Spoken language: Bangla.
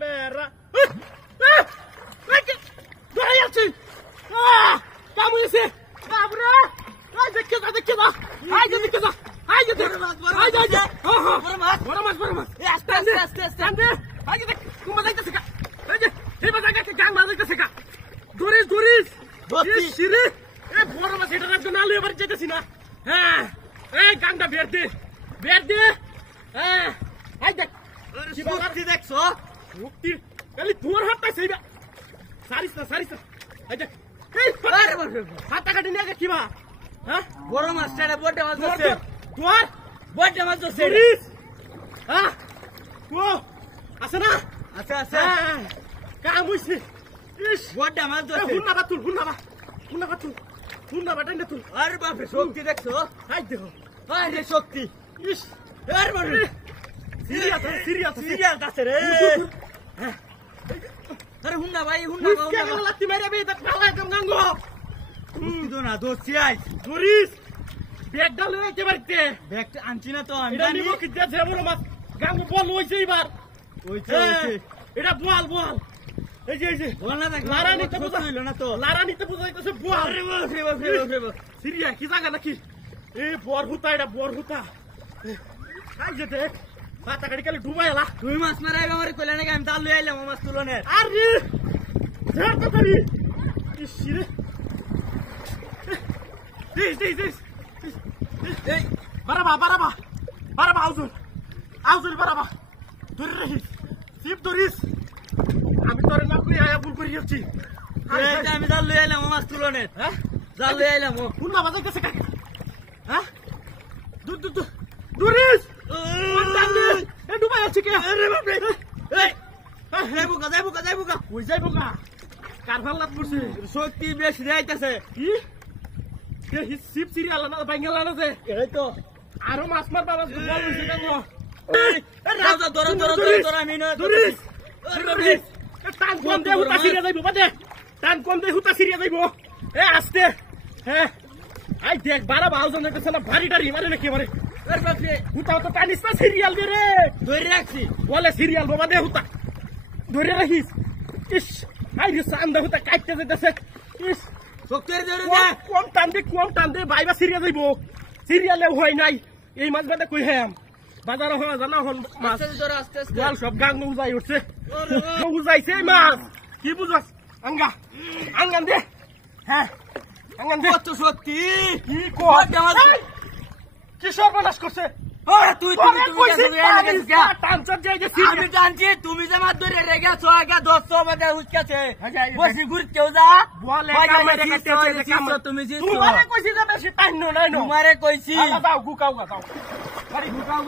বেড়া ধরে যাচ্ছি কামু এসে বাবরে দেখে যা আই দেখে যা আই যে আই যা বড় মাছ আস্তে আস্তে আই যে তুমি যাইতেছ কা এই যে এই বাজাকে গাং বাজাইতেছ কা দরিস শিরে এ বড় মাছ এটা রাখতে না লইয়া বাড়ি যাইতেছি না হ্যাঁ এই গাংটা বের দে হ্যাঁ আই দেখ কি বাজারছি দেখছো মুক্তি খালি তোর হাতটা সেইবা সারিস না এই দেখ এই আরে বাবা হাতটা কাটি নিয়ে কি বা হ্যাঁ বড় মাছটা বড় মাছ ধরছে তোর বড় মাছ ধরছে হ্যাঁ ও আছে না আচ্ছা কাম হইছে ইস বড় মাছ ধরছে হুন্না বাটাই তুল আরে বাপ রে শক্তি দেখছো হাই দেখো আরে শক্তি ইস আরে বাপ রে সিরিয়াস আছে রে আরে হুন্না ভাই কেন লাগতি মাইরা বে তা পালা কাম গাঙ্গো তো না দোস্তি আই ধরিস ব্যাগ ডাল হইতে পারতে ব্যাগটা আনছি না তো আমি এটা নিব কি যাচ্ছে বড় মাছ গাঙ্গো বল হইছে এবার ওইছে এটা বল এই যে বল না দেখ লারা নিতে বুঝা হইল না তো লারা নিতে বুঝাইতেছে বল আরে বাপ রে সিরিয়া কি জায়গা নাকি এ বরহুতা এটা বরহুতা আই যে দেখ পাতা কাটি খালি ডুবাইলা তুই মাছ মারাই আমার কইলা নাকি আমি তাল লই আইলাম মাছ তুলনে আরে ঝাড় তো করি ইসিরে দিস এই বারাবা আউজুল বারাবা ধরে রাখিস সিপ ধরিস আমি তোর না কই আয়া ভুল করি যাচ্ছি আমি তাল লই আইলাম মাছ তুলনে হ্যাঁ জাল লই আইলাম কোন না বাজাই গেছে কাকে হ্যাঁ ধরিস এ ডুবাই আছে কে আরে বাপ রে এই যাইবো কা ওই যাইবো গা কারভার লাগ পড়ছে শক্তি বেশ রাইতাছে কি কে সিপ সিরিয়াল না বাঙ্গালা না যে এই তো আরো মাছ মার বাবা বল হইছে কেন রাজা ধর আমি না ধরিস টান কম দে হুতা সিরিয়া যাইবো বাদে টান কম দে হুতা সিরিয়া যাইবো এ আস্তে হ্যাঁ আই দেখ বারা বাউজন একটা সালা ভারীটারি মারে নাকি মারে আরে বাপ রে হুতা তো টানিস না সিরিয়াল দে রে ধরে রাখছি বলে সিরিয়াল বাবা দে হুতা ধরে রাখিস ইস আই রে সামনে হুতা কাটতে যেতেছে ইস শক্তি ধরে কম টান দে বাইবা সিরিয়া যাইবো সিরিয়ালে হয় নাই এই মাছ বাদে কই হ্যাম বাজারে হওয়া জানা হল মাছ আস্তে জল সব গাং উজাই উঠছে উজাইছে মাছ কি বুঝাস আঙ্গান দে হ্যাঁ আঙ্গান দে কত শক্তি কি কর কি সর্বনাশ করছে তুই টানচর যাই যে আমি জানছি তুমি যে মাছ ধরে রেগেছো আগে 10 বাজে হুচকাছে বসি ঘুরতেও যা বলে তুমি তোমারে কইছি যে বেশি টাইম নাই তোমারে কইছি যাও গুকাও যাও গাড়ি ঘুকাও